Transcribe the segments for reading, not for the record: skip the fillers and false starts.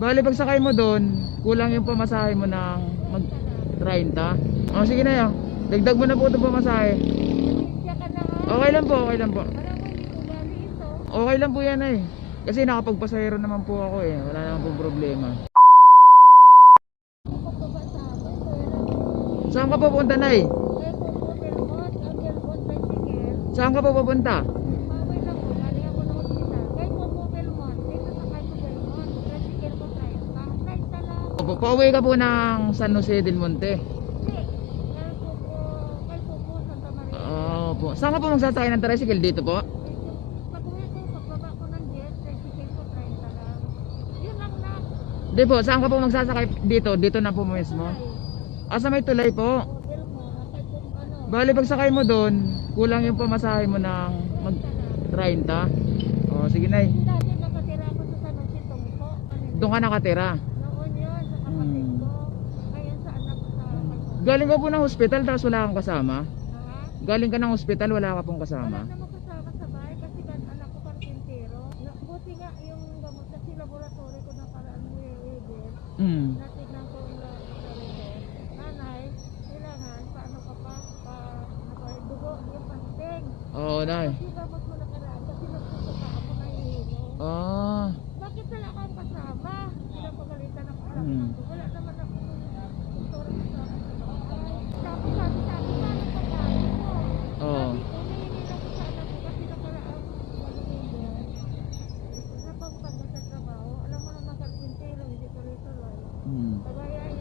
Bali pag sakay mo doon, kulang yung pamasahe mo ng mag 30. Oh, sige na yun. Dagdag mo na po itong pamasahe. Siya ka na nga. Okay lang po, okay lang po. Parang hindi ko bali ito. Okay lang po yan eh. Kasi nakapagpasahero naman po ako eh. Wala naman po problema. Pagbaba sa akin, pero Saan ka po punta, Nay? kaya po po Belmont, ang Belmont bicycle. Saan ka po pupunta? Paway lang po, galing ako ng ospital. Kaya po po Belmont, dito sa kay po Belmont, bicycle ko 30. 30 lang. Pauwi ka po ng San Jose del Monte. Hindi, kay po po Santa Maria. Oo po. Saan ka po magsasakay ng tricycle? Dito po? Pag-uwi ko, pagbaba ko ng jet, bicycle ko 30 lang. Yun lang na. Di po, saan ka po magsasakay? Dito? Dito na po mismo? Sa may tulay po. Hotel mo, nasa kung ano. Bali pag sakay mo doon, kulang yung pamasahe mo ng mag 30. Oh, sige, Nay. Dati nakatira ako sa San Jose Tungko. Doon ka nakatira. Noon yun, sa kapatid ko. Ngayon sa anak ko sa kapatid. Galing ka po ng hospital tapos wala kang kasama? Ha? Galing ka ng hospital, wala ka pong Wala kasama? naman kasama sa bahay kasi anak ko karpintero. Buti nga yung gamot kasi laboratory ko nakaraan ng Weber. Hmm. Natignan ko yung laboratory ko. Nanay, kailangan paano ka pa dugo yung pasting. Oo, Nay. Kasi gamot mo nakaraan kasi nagsusuka ako na hihilo. Ah. Bakit wala kang kasama? Pinapagalitan ako alam Hmm. ko. Wala naman ako doktor kasama sa bahay. Tapos sabi sa akin, paano pagkain mo? Oo. Sabi ko, nahingi lang ko sa anak ko kasi nakaraang malumigyan. Napagpagod sa trabaho. Alam mo naman karpintero, hindi tuloy-tuloy. Hmm. Kagaya yan.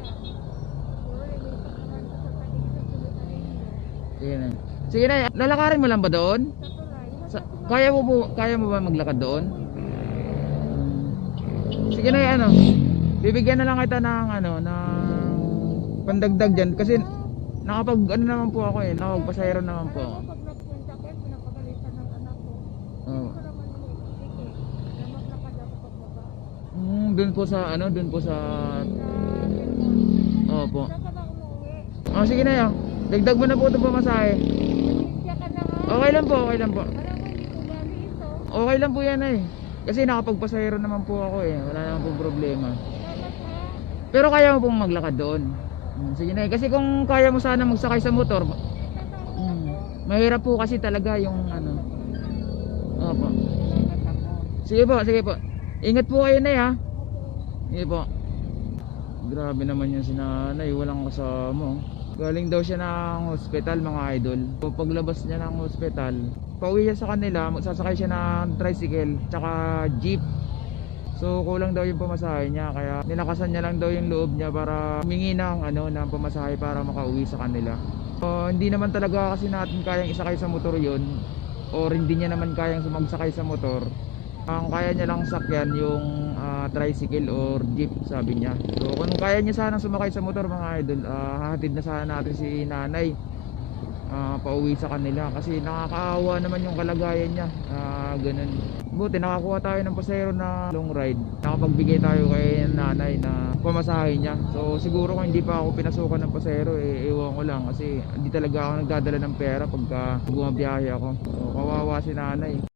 Siguro nilipat naman ko sa talig sa tuloy-tuloy. Sige, Nay. Sige, Nay. Lalakarin mo lang ba doon? Sa tulay. Kaya mo ba maglakad doon? Sige, Nay, ano? Bibigyan na lang kita ng ano, ng pandagdag diyan kasi nakapag ano naman po ako eh, nakapagpasahero naman po ako. Pag nagpunta ko, pinapagalitan ng anak ko. Oo. Hindi ko naman iniisip eh. Na maglakad ako pagbaba. Doon po sa ano, doon po sa Opo. Saan ka ba umuwi? Oh, sige na 'yo. Dagdag mo na po 'tong pamasahe. Siya ka na nga. Okay lang po, okay lang po. Parang hindi ko bali ito. Okay lang po 'yan eh. Kasi nakapagpasahero naman po ako eh. Wala naman po problema. Salamat ha. Pero kaya mo pong maglakad doon. Sige na. Kasi kung kaya mo sana magsakay sa motor, mahirap po kasi talaga yung ano. Opo. Salamat ako. Sige po, sige po. Ingat po kayo na ha. Sige po. Grabe naman yung sinanay, walang kasama. Galing daw siya ng hospital mga idol. So, paglabas niya ng hospital, pauwi siya sa kanila, magsasakay siya ng tricycle tsaka jeep. So kulang daw yung pamasahe niya, kaya nilakasan niya lang daw yung loob niya para humingi ng ano, ng pamasahe para makauwi sa kanila. Hindi naman talaga kasi natin kayang isakay sa motor yon, or hindi niya naman kayang magsakay sa motor. Ang kaya niya lang sakyan yung tricycle or jeep, sabi niya. So kung kaya niya sana sumakay sa motor mga idol, hahatid na sana natin si nanay pauwi sa kanila kasi nakakaawa naman yung kalagayan niya. Ganun. Buti nakakuha tayo ng pasahero na long ride, nakapagbigay tayo kay nanay na pamasahe niya. So siguro kung hindi pa ako pinasukan ng pasahero, ewan ko lang kasi hindi talaga ako nagdadala ng pera pagka bumabiyahe ako. So kawawa si nanay.